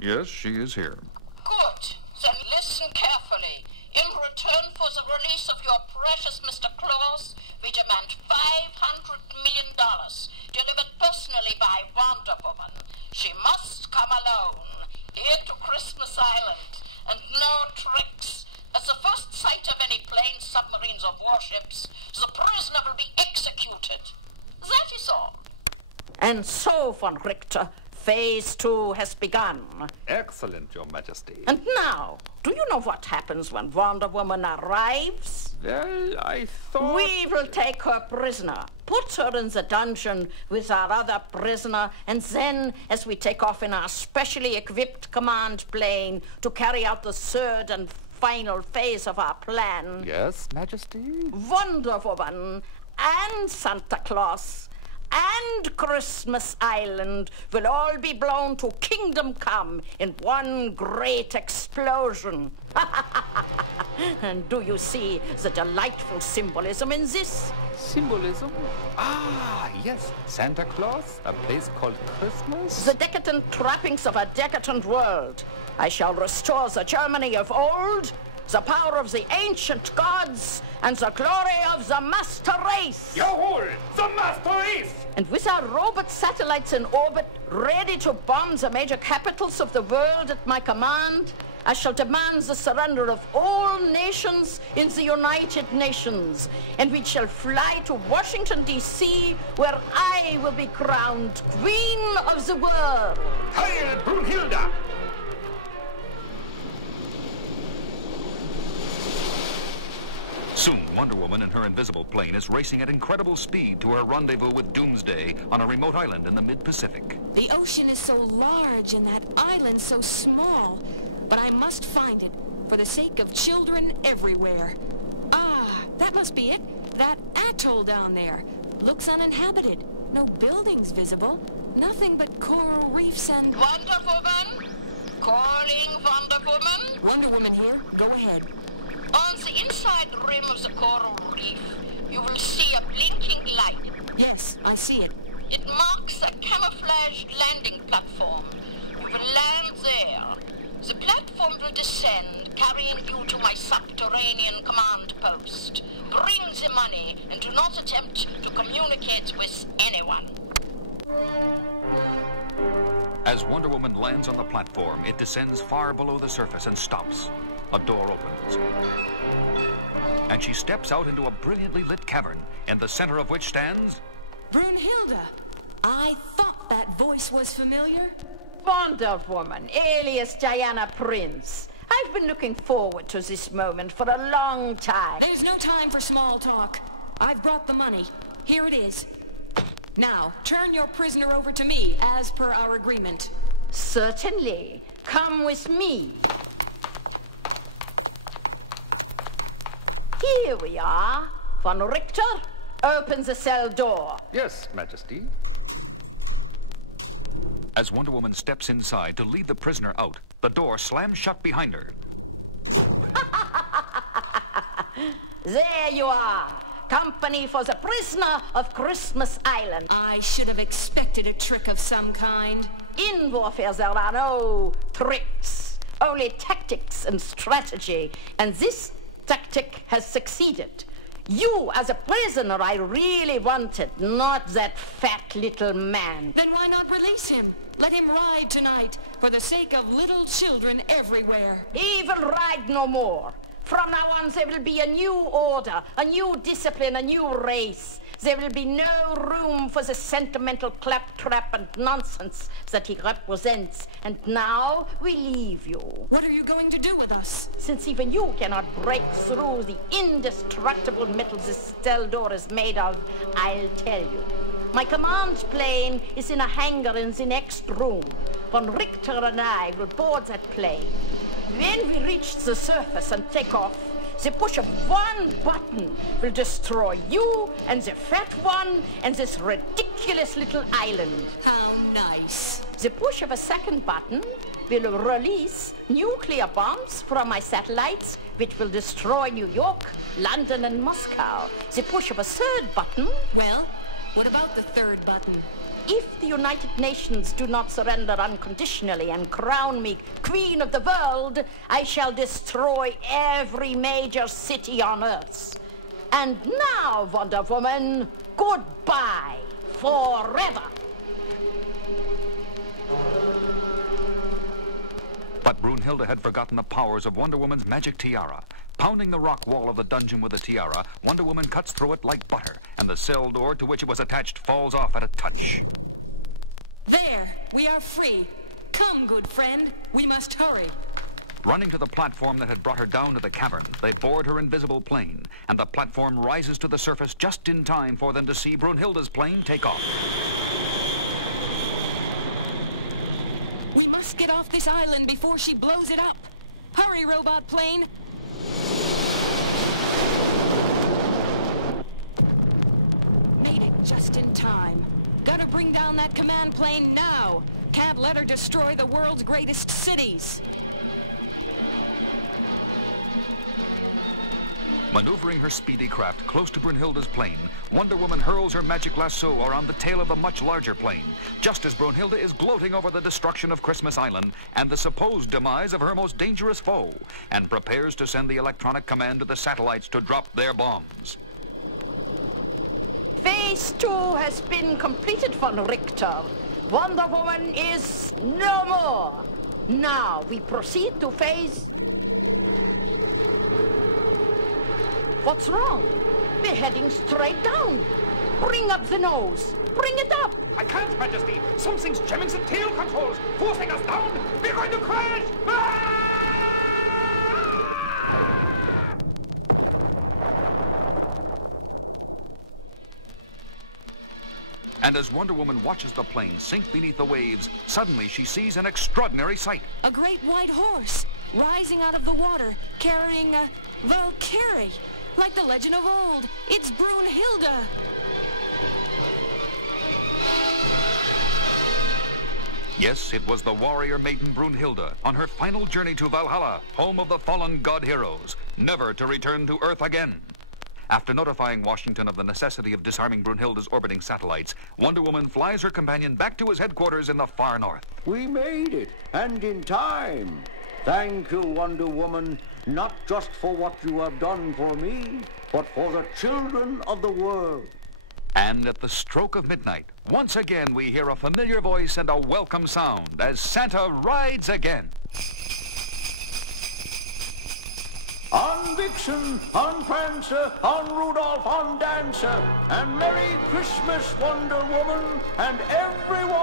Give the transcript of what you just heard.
Yes, she is here. Good. Then listen carefully. In return for the release of your precious Mr. Claus, we demand $500 million, delivered personally by Wonder Woman. She must come alone, here to Christmas Island, and no tricks. At the first sight of any planes, submarines, or warships, the prisoner will be executed. That is all. And so, von Richter, Phase 2 has begun. Excellent, Your Majesty. And now, do you know what happens when Wonder Woman arrives? Well, I thought... We will take her prisoner, put her in the dungeon with our other prisoner, and then, as we take off in our specially equipped command plane to carry out the third and final phase of our plan... Yes, Majesty? Wonder Woman and Santa Claus and Christmas Island will all be blown to Kingdom Come in one great explosion. And do you see the delightful symbolism in this? Symbolism? Ah, yes. Santa Claus, a place called Christmas. The decadent trappings of a decadent world. I shall restore the Germany of old, the power of the ancient gods, and the glory of the master race. Jawohl, the master race! And with our robot satellites in orbit, ready to bomb the major capitals of the world at my command, I shall demand the surrender of all nations in the United Nations, and we shall fly to Washington, D.C., where I will be crowned Queen of the world. Heil Brunhilda! Soon, Wonder Woman in her invisible plane is racing at incredible speed to her rendezvous with Doomsday on a remote island in the mid-Pacific. The ocean is so large and that island so small. But I must find it, for the sake of children everywhere. Ah, that must be it. That atoll down there. Looks uninhabited. No buildings visible. Nothing but coral reefs and... Wonder Woman? Calling Wonder Woman? Wonder Woman here. Go ahead. On the inside rim of the coral reef, you will see a blinking light. Yes, I see it. It marks a camouflaged landing platform. You will land there. The platform will descend, carrying you to my subterranean command post. Bring the money and do not attempt to communicate with anyone. As Wonder Woman lands on the platform, it descends far below the surface and stops. A door opens. And she steps out into a brilliantly lit cavern, in the center of which stands... Brunhilda! I thought that voice was familiar. Wonder Woman, alias Diana Prince. I've been looking forward to this moment for a long time. There's no time for small talk. I've brought the money. Here it is. Now, turn your prisoner over to me, as per our agreement. Certainly. Come with me. Here we are. Von Richter, open the cell door. Yes, Majesty. As Wonder Woman steps inside to lead the prisoner out, the door slams shut behind her. There you are. Company for the prisoner of Christmas Island. I should have expected a trick of some kind. In warfare there are no tricks, only tactics and strategy, and this tactic has succeeded. You, as a prisoner, I really wanted, not that fat little man. Then why not release him? Let him ride tonight, for the sake of little children everywhere. He will ride no more. From now on, there will be a new order, a new discipline, a new race. There will be no room for the sentimental claptrap and nonsense that he represents. And now we leave you. What are you going to do with us? Since even you cannot break through the indestructible metal this cell door is made of, I'll tell you. My command plane is in a hangar in the next room. Von Richter and I will board that plane. When we reach the surface and take off, the push of one button will destroy you and the fat one and this ridiculous little island. How nice. The push of a second button will release nuclear bombs from my satellites, which will destroy New York, London, and Moscow. The push of a third button... Well, what about the third button? if the United Nations do not surrender unconditionally and crown me Queen of the World, I shall destroy every major city on Earth. And now, Wonder Woman, goodbye forever. But Brunhilda had forgotten the powers of Wonder Woman's magic tiara. Pounding the rock wall of the dungeon with the tiara, Wonder Woman cuts through it like butter, and the cell door to which it was attached falls off at a touch. There, we are free. Come, good friend, we must hurry. Running to the platform that had brought her down to the cavern, they board her invisible plane, and the platform rises to the surface just in time for them to see Brunhilda's plane take off. We must get off this island before she blows it up. Hurry, robot plane. Made it just in time. Gotta bring down that command plane now. Can't let her destroy the world's greatest cities. Maneuvering her speedy craft close to Brunhilda's plane, Wonder Woman hurls her magic lasso around the tail of the much larger plane, just as Brunhilda is gloating over the destruction of Christmas Island and the supposed demise of her most dangerous foe, and prepares to send the electronic command to the satellites to drop their bombs. Phase 2 has been completed for Richter. Wonder Woman is no more. Now we proceed to phase... What's wrong? We're heading straight down. Bring up the nose. Bring it up. I can't, Majesty. Something's jamming the tail controls, forcing us down. We're going to crash. Ah! And as Wonder Woman watches the plane sink beneath the waves, suddenly she sees an extraordinary sight. A great white horse, rising out of the water, carrying a Valkyrie. Like the legend of old, it's Brunhilda. Yes, it was the warrior maiden Brunhilda on her final journey to Valhalla, home of the fallen god heroes, never to return to Earth again. After notifying Washington of the necessity of disarming Brunhilda's orbiting satellites, Wonder Woman flies her companion back to his headquarters in the far north. We made it, and in time. Thank you, Wonder Woman, not just for what you have done for me, but for the children of the world. And at the stroke of midnight, once again we hear a familiar voice and a welcome sound as Santa rides again. On Vixen, on Prancer, on Rudolph, on Dancer, and Merry Christmas, Wonder Woman, and everyone